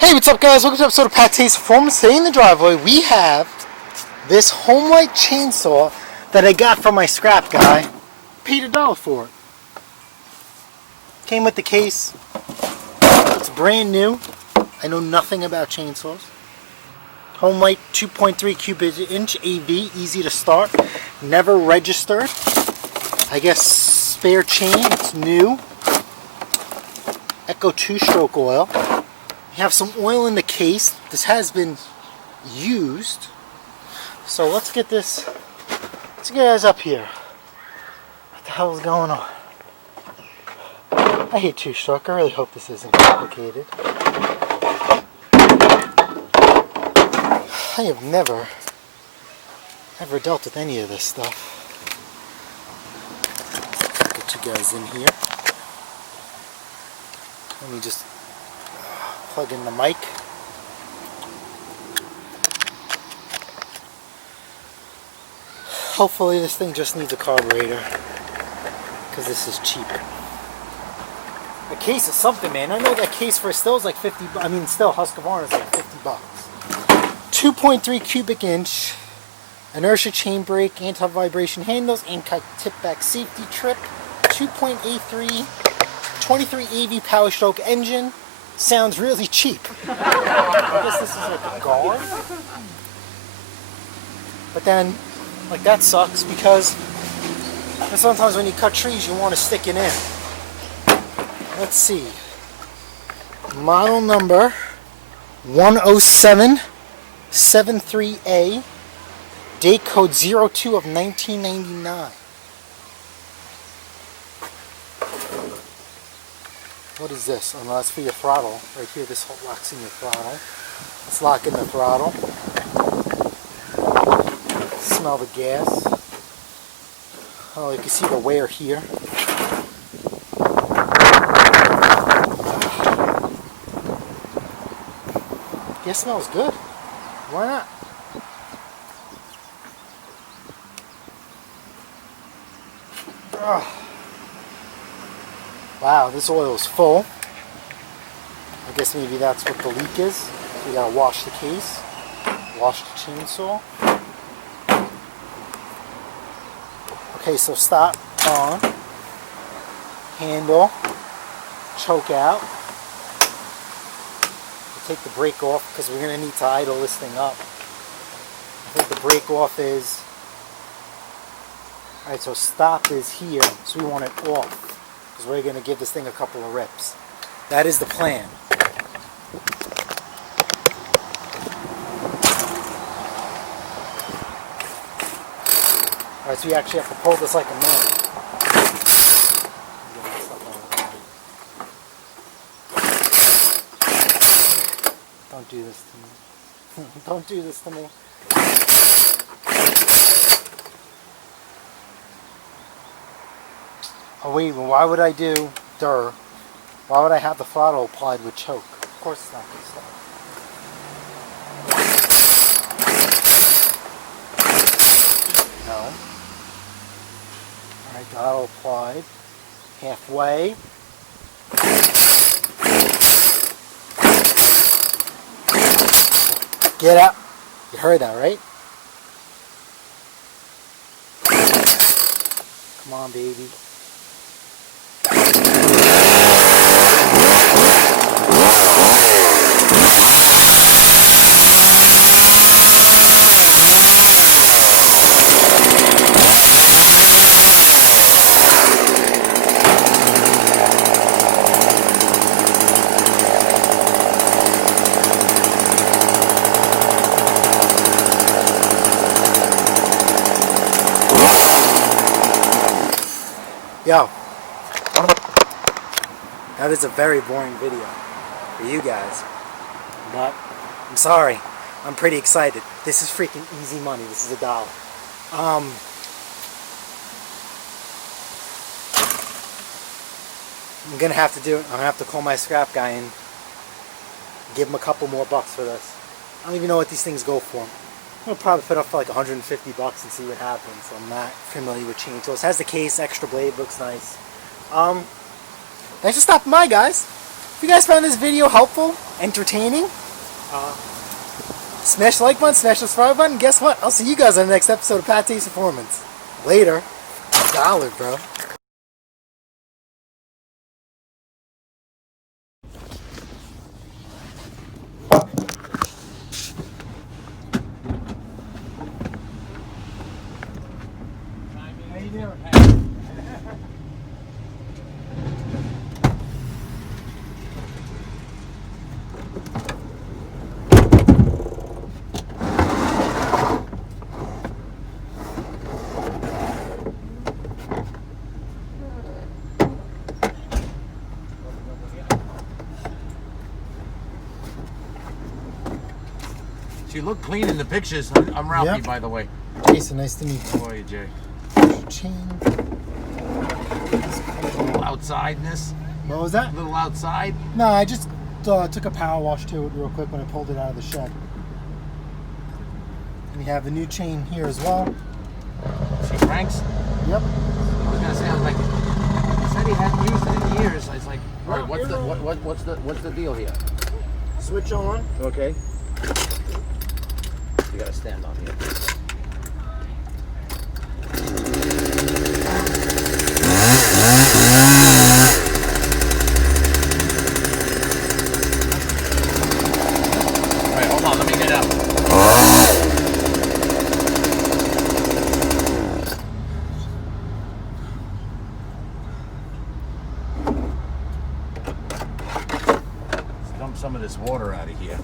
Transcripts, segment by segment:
Hey, what's up guys? Welcome to an episode of PATTAY'S Performance. Today in the driveway we have this Homelite chainsaw that I got from my scrap guy. Paid $1 for it. Came with the case. It's brand new. I know nothing about chainsaws. Homelite 2.3 cubic inch AV, easy to start. Never registered. I guess spare chain, it's new. Echo 2-stroke oil. You have some oil in the case. This has been used. So let's get this. Let's get guys up here. What the hell is going on? I hate 2-stroke. I really hope this isn't complicated. I have never dealt with any of this stuff. Let's get you guys in here. Let me just plug in the mic. Hopefully this thing just needs a carburetor, because this is cheap. The case is something, man. I know that case for Still is like 50. I mean, still Husqvarna is like $50. 2.3 cubic inch, inertia chain brake, anti-vibration handles, anti-tip back safety trip, 2.83, 23 AV Powerstoke engine. Sounds really cheap. I guess this is like a guard. But then, like, that sucks because sometimes when you cut trees you want to stick it in. Let's see. Model number 10773A. Date code 02 of 1999. What is this? Oh no, that's for your throttle. Right here, this locks in your throttle. Let's lock in the throttle. Smell the gas. Oh, you can see the wear here. Gas smells good. Why not? Ugh. Wow, this oil is full. I guess maybe that's what the leak is. So you gotta wash the case, wash the chainsaw. Okay, so stop, on, handle, choke out. We'll take the brake off because we're gonna need to idle this thing up. I think the brake off is, alright, so stop is here, so we want it off. Because we're going to give this thing a couple of rips. That is the plan. Alright, so you actually have to pull this like a man. Don't do this to me. Don't do this to me. Oh wait, well, why would I do why would I have the throttle applied with choke? Of course it's not good stuff. No. Alright, throttle applied. Halfway. Get out. You heard that, right? Come on, baby. Yo, that is a very boring video for you guys, but I'm sorry, I'm pretty excited. This is freaking easy money. This is $1. I'm gonna have to do it. I'm gonna have to call my scrap guy and give him a couple more bucks for this. I don't even know what these things go for. I'm gonna probably put up for like 150 bucks and see what happens. I'm not familiar with chainsaws. It has the case, extra blade, looks nice. Thanks for stopping by, guys. If you guys found this video helpful, entertaining, smash the like button, smash the subscribe button. Guess what? I'll see you guys on the next episode of PATTAY'S Performance. Later. Solid, bro. How you doing? You look clean in the pictures. I'm Ralphie, by the way. Jason, nice to meet you. How are you, Jay? Chain. A little outsideness. What was that? A little outside. No, I just took a power wash to it real quick when I pulled it out of the shed. And we have the new chain here as well. She cranks? Yep. I was gonna say, I was like, he said he hadn't used it in years. I was like, all right, what's the deal here? Switch on. Okay. You gotta stand on here. All right, hold on, let me get out. Let's dump some of this water out of here.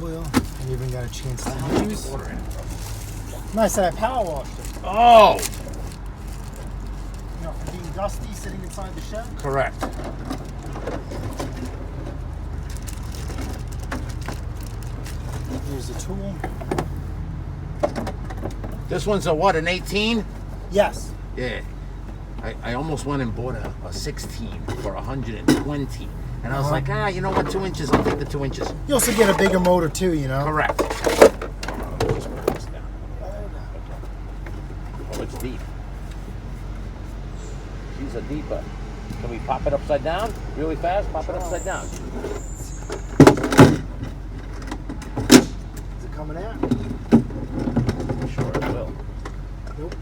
Oil. I even got a chance to use. Water in it. Nice that I power washed it. Oh! You know, from being dusty sitting inside the shed. Correct. Here's the tool. This one's a what, an 18? Yes. Yeah. I almost went and bought a 16 for 120. And I was like, you know what, 2 inches, I'll take the 2 inches. You also get a bigger motor too, you know? Correct. Just put this down. Oh, it's deep. These are deeper. Can we pop it upside down? Really fast? Pop it upside down. Is it coming out? I'm sure it will. Nope.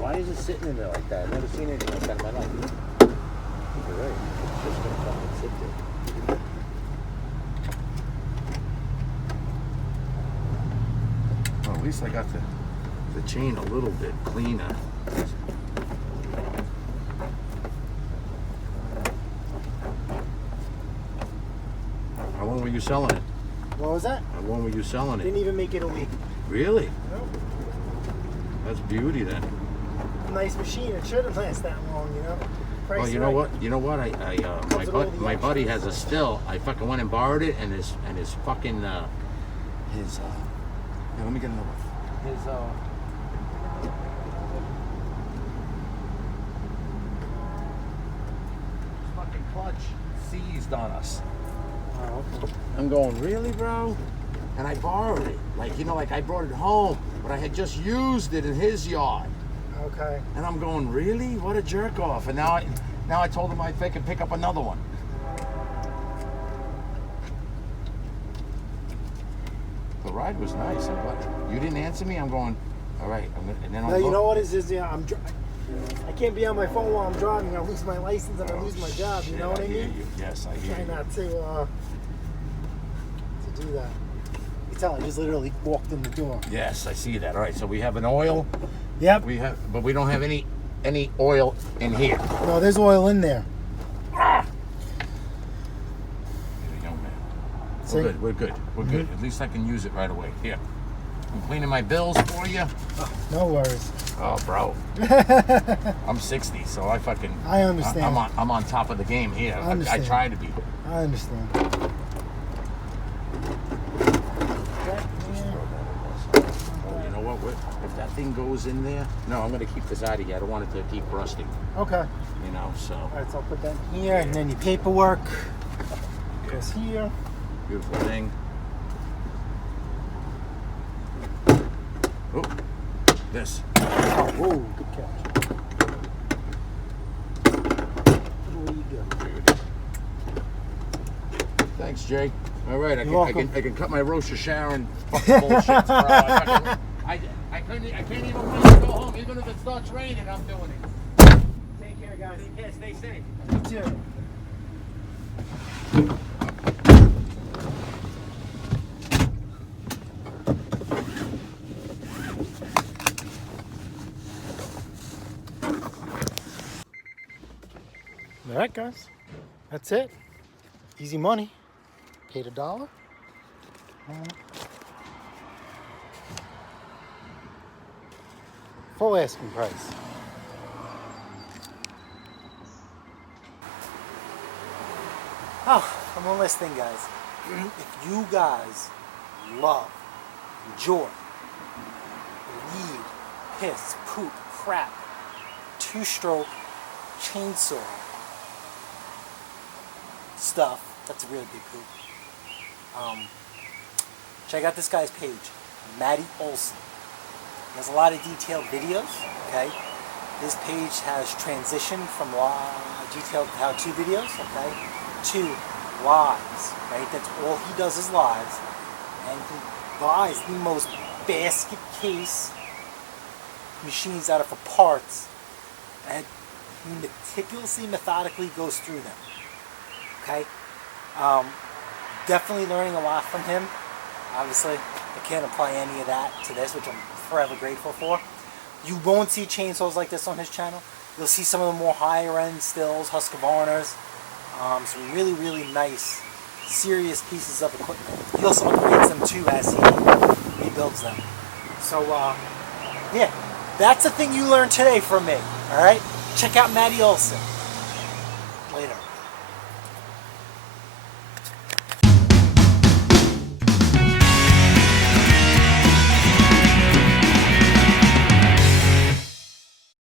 Why is it sitting in there like that? I've never seen anything like that in my life. You're right. It's just gonna fucking sit there. Well, at least I got the chain a little bit cleaner. How long were you selling it? What was that? How long were you selling it? Didn't even make it a week. Really? Nope. That's beauty then. Nice machine. It shouldn't last that long, you know? Well, you know what? You know what? My buddy has a still. I fucking went and borrowed it, and his fucking yeah, let me get another one. His fucking clutch seized on us. Oh, okay. I'm going, really, bro? And I borrowed it, like, you know, like I brought it home, but I had just used it in his yard. Okay. And I'm going, really? What a jerk off. And now I told him I could pick up another one. The ride was nice. I'm glad. You didn't answer me. I'm going, all right. And then No, you know what it is? Yeah, I can't be on my phone while I'm driving. I lose my license and I lose my job. You know what I mean? Yes, I hear Try you. not to do that. You tell I just literally walked in the door. Yes, I see that. All right, so we have an oil. Yep. But we don't have any oil in here. No, there's oil in there. Ah! There we go, man. See? We're good. We're good. We're good. At least I can use it right away. Here. I'm cleaning my bills for you. No worries. Oh, bro. I'm 60, so I fucking. I understand. I'm on top of the game here. I I try to be. I understand. Oh, you know what? If that thing goes in there, no, I'm gonna keep this out of here. I don't want it to keep rusting. Okay. You know, so. All right, so I'll put that in here, and then your paperwork goes here. Beautiful thing. Oh, this. Oh, whoa, good catch. Thanks, Jay. All right, I welcome. can cut my Rosh Hashanah fucking bullshit, bro. I can't even wait to go home. Even if it starts raining, I'm doing it. Take care, guys. Take care. Stay safe. You too. All right, guys. That's it. Easy money. Paid $1. Full asking price. Oh, and one last thing, guys. If you guys love, enjoy, lead, piss, poop, crap, two-stroke, chainsaw stuff, that's a really big poop. Check out this guy's page, Matty Olson. He has a lot of detailed videos, okay? His page has transitioned from detailed how-to videos, okay, to lives, right? That's all he does is lives. And he buys the most basket case machines out of for parts, and he meticulously, methodically goes through them, okay? Definitely learning a lot from him. Obviously, I can't apply any of that to this, which I'm forever grateful for. You won't see chainsaws like this on his channel. You'll see some of the more higher end stills, Husqvarnas, some really, really nice, serious pieces of equipment. He also upgrades them too as he rebuilds them. So, yeah, that's the thing you learned today from me. All right, check out Matty Olson. Later.